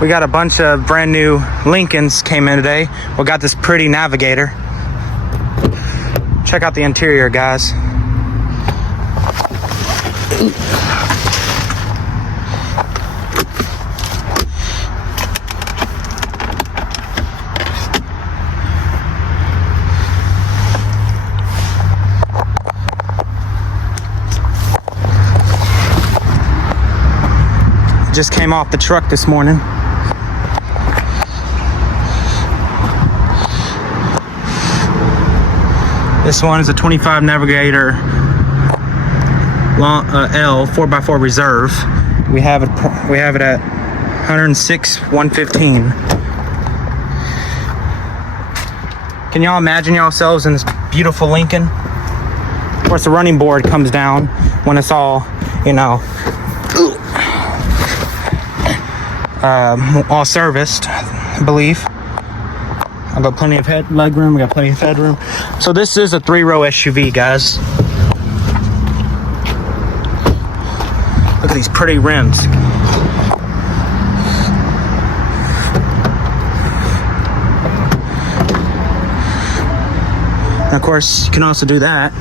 We got a bunch of brand new Lincolns came in today. We got this pretty Navigator. Check out the interior, guys. Just came off the truck this morning. This one is a 25 Navigator L 4x4 reserve. We have it at 106 115. Can y'all imagine yourselves in this beautiful Lincoln? Of course, the running board comes down when it's all, you know, all serviced, I believe. I've got plenty of leg room. We got plenty of headroom. So this is a 3-row SUV, guys. Look at these pretty rims. And of course, you can also do that.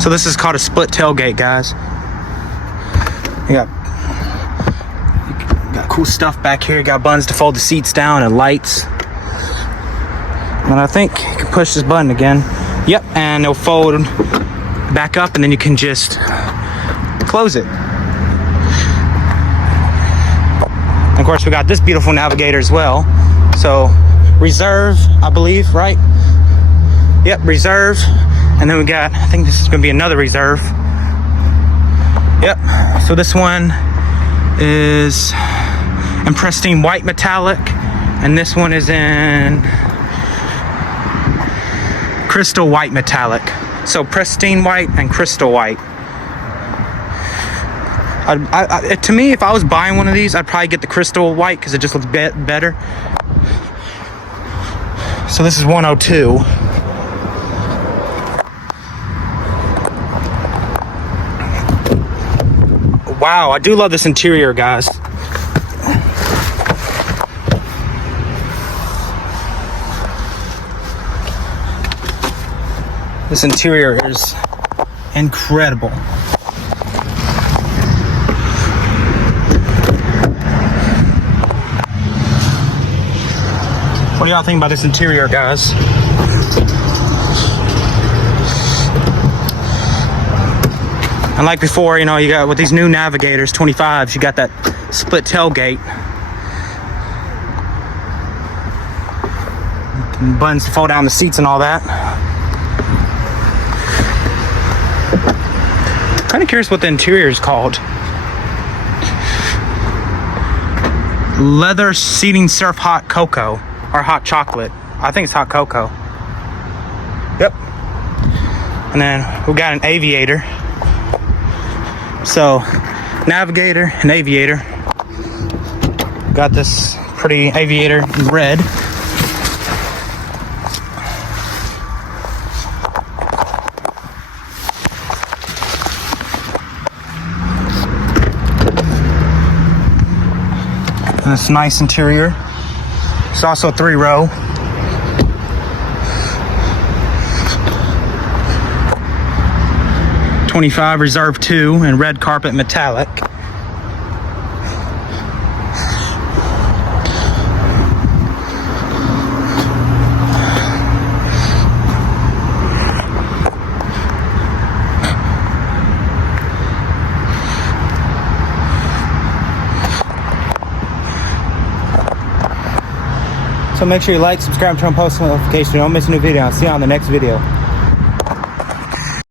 So this is called a split tailgate, guys. You got cool stuff back here. You got buttons to fold the seats down and lights. And I think you can push this button again. Yep, and it'll fold back up, and then you can just close it. And of course, we got this beautiful Navigator as well. So reserve, I believe, right? Yep, reserve. And then we got, I think this is gonna be another reserve. Yep, so this one is in pristine white metallic, and this one is in crystal white metallic. So pristine white and crystal white. To me, if I was buying one of these, I'd probably get the crystal white because it just looks better. So this is 102. Wow, I do love this interior, guys. This interior is incredible. What do y'all think about this interior, guys? And like before, you know, you got with these new Navigators, 25s, you got that split tailgate. And buttons to fold down the seats and all that. Kind of curious what the interior is called. Leather seating surf hot cocoa or hot chocolate. I think it's hot cocoa. Yep. And then we got an Aviator. So Navigator and Aviator. Got this pretty Aviator in red. And this nice interior. It's also a 3-row. '25 Reserve 2 and red carpet metallic. So make sure you like, subscribe, turn on post notifications. Don't miss a new video. I'll see you on the next video.